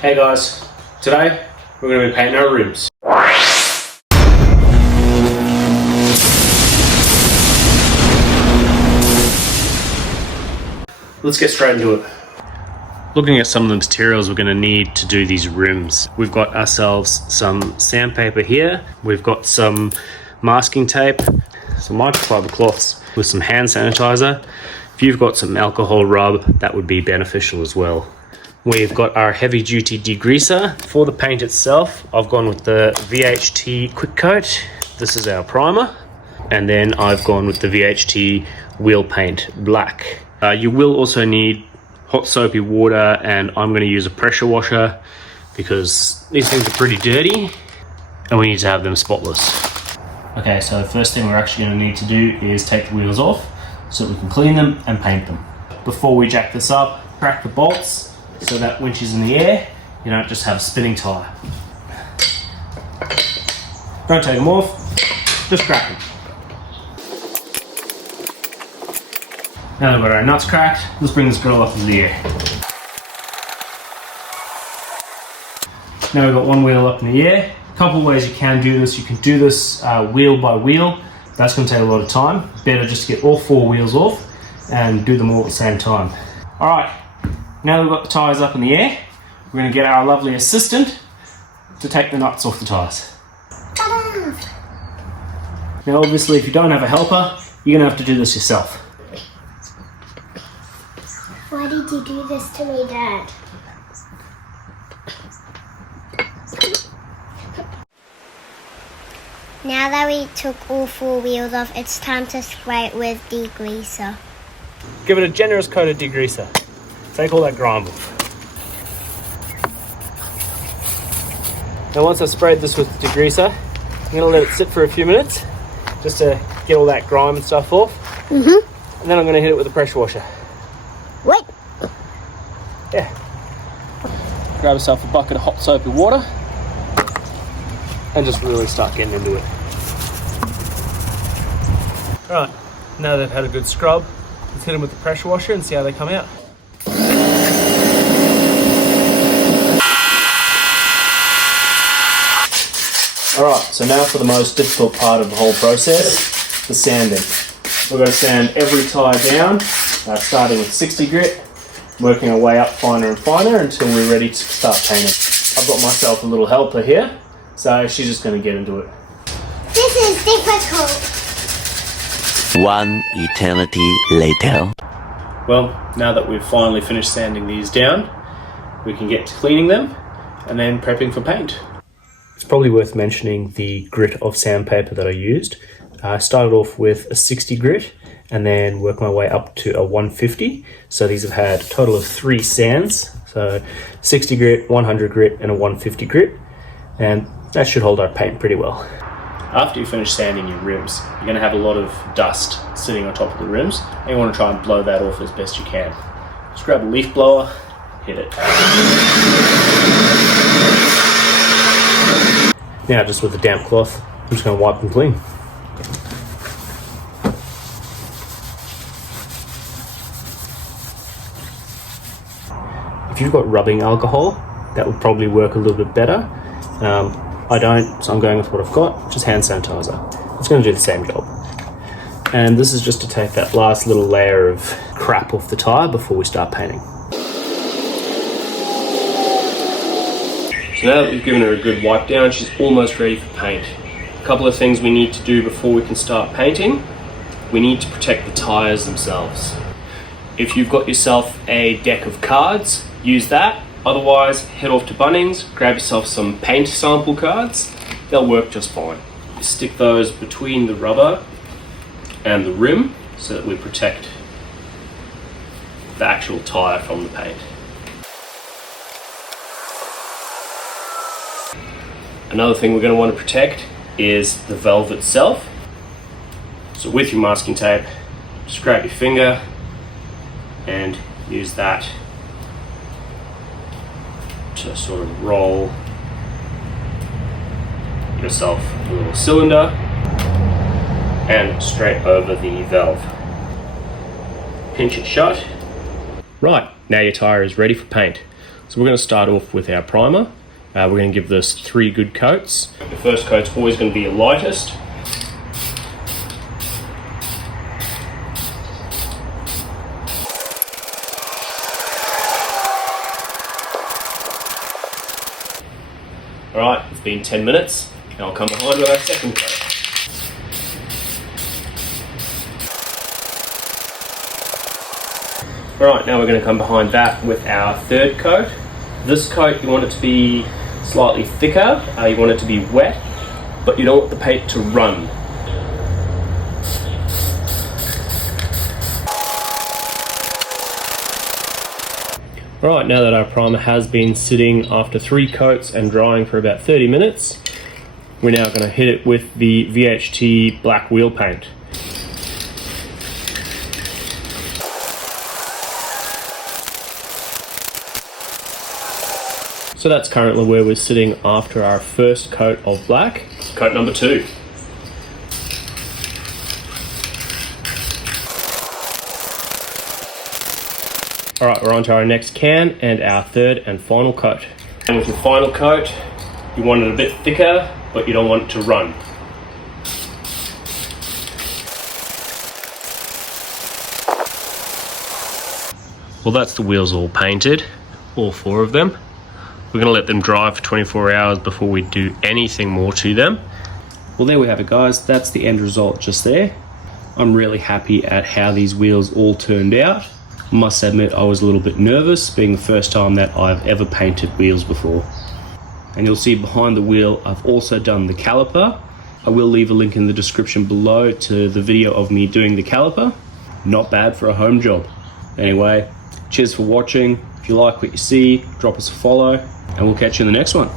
Hey guys, today we're going to be painting our rims. Let's get straight into it. Looking at some of the materials we're going to need to do these rims. We've got ourselves some sandpaper here. We've got some masking tape, some microfiber cloths with some hand sanitizer. If you've got some alcohol rub, that would be beneficial as well. We've got our heavy duty degreaser. For the paint itself, I've gone with the VHT Quick Coat. This is our primer. And then I've gone with the VHT Wheel Paint Black. You will also need hot soapy water, and I'm going to use a pressure washer because these things are pretty dirty and we need to have them spotless. Okay, so the first thing we're actually going to need to do is take the wheels off so that we can clean them and paint them. Before we jack this up, crack the bolts so that when she's in the air, you don't just have a spinning tyre. Don't take them off, just crack them. Now that we've got our nuts cracked, let's bring this girl up into the air. Now we've got one wheel up in the air. A couple of ways you can do this. You can do this wheel by wheel. That's going to take a lot of time. Better just get all four wheels off and do them all at the same time. Alright, now that we've got the tyres up in the air, we're going to get our lovely assistant to take the nuts off the tyres. Now obviously if you don't have a helper, you're going to have to do this yourself. Why did you do this to me, Dad? Now that we took all four wheels off, it's time to spray it with degreaser. Give it a generous coat of degreaser. Take all that grime off. Now once I've sprayed this with degreaser, I'm going to let it sit for a few minutes just to get all that grime and stuff off. And then I'm going to hit it with a pressure washer. What? Yeah. Grab yourself a bucket of hot soapy water and just really start getting into it. Alright, now they've had a good scrub, let's hit them with the pressure washer and see how they come out. Alright, so now for the most difficult part of the whole process, the sanding. We're going to sand every tyre down, starting with 60 grit, working our way up finer and finer until we're ready to start painting. I've got myself a little helper here, so she's just going to get into it. This is difficult. One eternity later. Well, now that we've finally finished sanding these down, we can get to cleaning them and then prepping for paint. It's probably worth mentioning the grit of sandpaper that I used. I started off with a 60 grit and then worked my way up to a 150. So these have had a total of 3 sands. So 60 grit, 100 grit and a 150 grit. And that should hold our paint pretty well. After you finish sanding your rims, you're going to have a lot of dust sitting on top of the rims. And you want to try and blow that off as best you can. Just grab a leaf blower, hit it. Now just with a damp cloth, I'm just going to wipe them clean. If you've got rubbing alcohol, that would probably work a little bit better. I don't, so I'm going with what I've got, just hand sanitizer. It's going to do the same job. And this is just to take that last little layer of crap off the tyre before we start painting. So now that we've given her a good wipe down, she's almost ready for paint. A couple of things we need to do before we can start painting. We need to protect the tyres themselves. If you've got yourself a deck of cards, use that. Otherwise, head off to Bunnings, grab yourself some paint sample cards. They'll work just fine. You stick those between the rubber and the rim so that we protect the actual tyre from the paint. Another thing we're going to want to protect is the valve itself. So with your masking tape, just grab your finger and use that to sort of roll yourself a little cylinder and straight over the valve. Pinch it shut. Right, now your tyre is ready for paint. So we're going to start off with our primer. We're going to give this 3 good coats. The first coat's always going to be your lightest. Alright, it's been 10 minutes, and I'll come behind with our second coat. Alright, now we're going to come behind that with our third coat. This coat, you want it to be slightly thicker, you want it to be wet, but you don't want the paint to run. Alright, now that our primer has been sitting after 3 coats and drying for about 30 minutes, we're now going to hit it with the VHT black wheel paint. So that's currently where we're sitting after our first coat of black. Coat number 2. Alright, we're on to our next can and our third and final coat. And with your final coat, you want it a bit thicker, but you don't want it to run. Well, that's the wheels all painted, all 4 of them. We're going to let them dry for 24 hours before we do anything more to them. Well, there we have it, guys. That's the end result just there. I'm really happy at how these wheels all turned out. I must admit I was a little bit nervous, being the first time that I've ever painted wheels before. And you'll see behind the wheel I've also done the caliper. I will leave a link in the description below to the video of me doing the caliper. Not bad for a home job. Anyway, cheers for watching. If you like what you see, drop us a follow, and we'll catch you in the next one.